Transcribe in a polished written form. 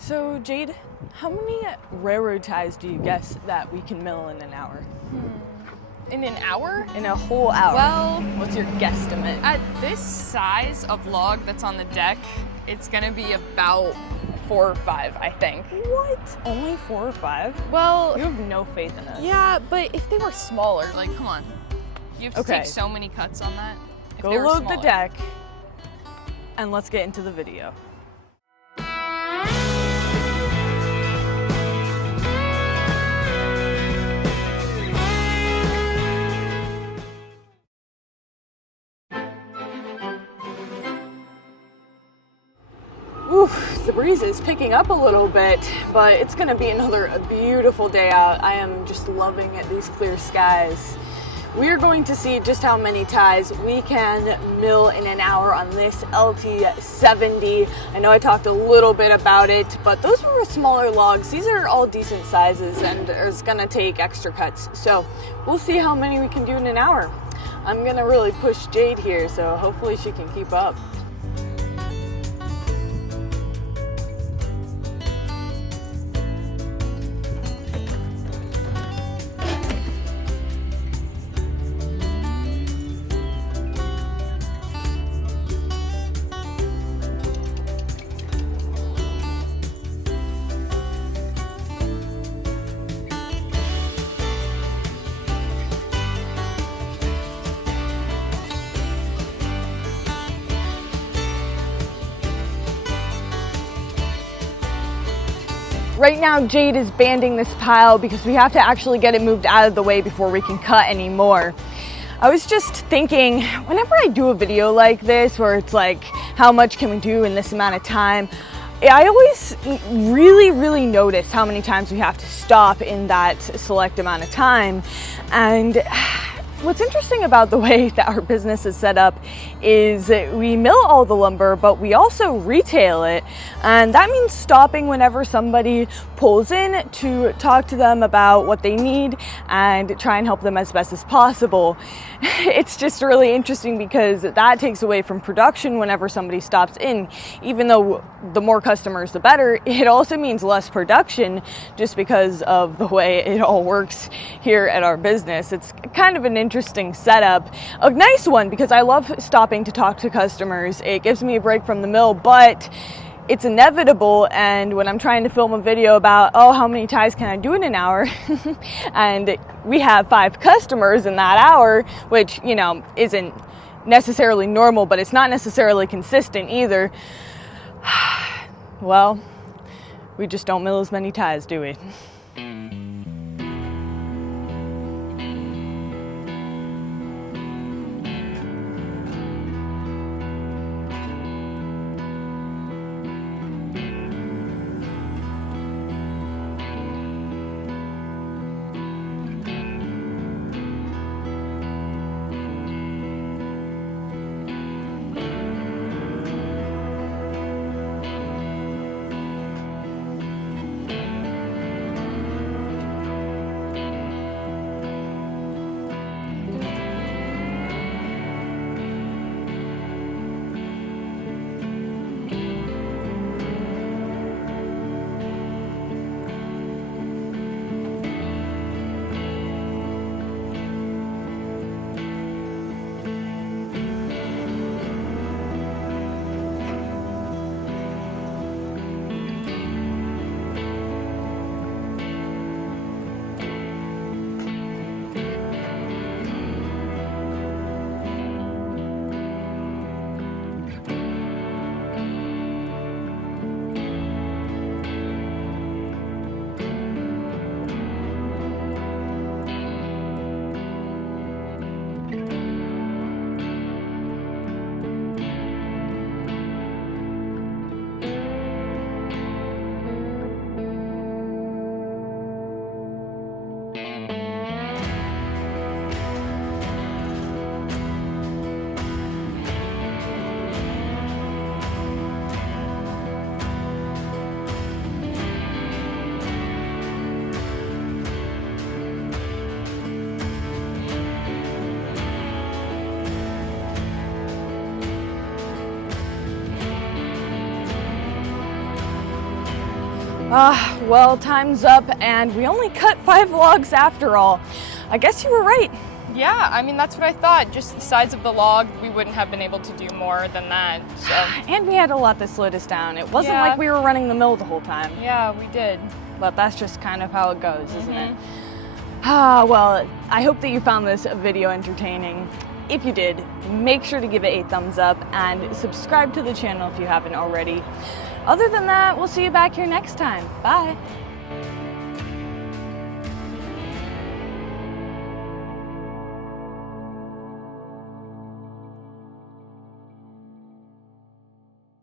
So Jade, how many railroad ties do you guess that we can mill in an hour? In an hour? In a whole hour. Well, what's your guesstimate? at this size of log that's on the deck, it's gonna be about 4 or 5, I think. What? Only 4 or 5? Well, You have no faith in us. yeah, but if they were smaller, like, come on. You have to Okay. take so many cuts on that. If Go they were load the smaller. deck and let's get into the video. Oof, the breeze is picking up a little bit, but it's gonna be another beautiful day out. I am just loving these clear skies. We are going to see just how many ties we can mill in an hour on this LT70. I know I talked a little bit about it, but those were smaller logs. These are all decent sizes and it's gonna take extra cuts. So we'll see how many we can do in an hour. I'm gonna really push Jade here, so hopefully she can keep up. Right now, Jade is banding this pile because we have to actually get it moved out of the way before we can cut anymore. I was just thinking, whenever I do a video like this, where it's like, how much can we do in this amount of time? I always really notice how many times we have to stop in that select amount of time. And what's interesting about the way that our business is set up is we mill all the lumber, but we also retail it. And that means stopping whenever somebody pulls in to talk to them about what they need and try and help them as best as possible. It's just really interesting because that takes away from production whenever somebody stops in. Even though the more customers, the better, it also means less production just because of the way it all works here at our business. It's kind of an interesting setup. A nice one because I love stopping to talk to customers. It gives me a break from the mill, but it's inevitable. And when I'm trying to film a video about, oh, how many ties can I do in an hour? And we have 5 customers in that hour, which, you know, isn't necessarily normal, but it's not necessarily consistent either. Well, we just don't mill as many ties, do we? Well, time's up and we only cut 5 logs after all. I guess you were right. Yeah, I mean, that's what I thought. Just the size of the log, we wouldn't have been able to do more than that, so. And we had a lot that slowed us down. It wasn't Yeah. like we were running the mill the whole time. Yeah, we did. But that's just kind of how it goes, isn't it? Well, I hope that you found this video entertaining. If you did, make sure to give it a thumbs up and subscribe to the channel if you haven't already. Other than that, we'll see you back here next time. Bye.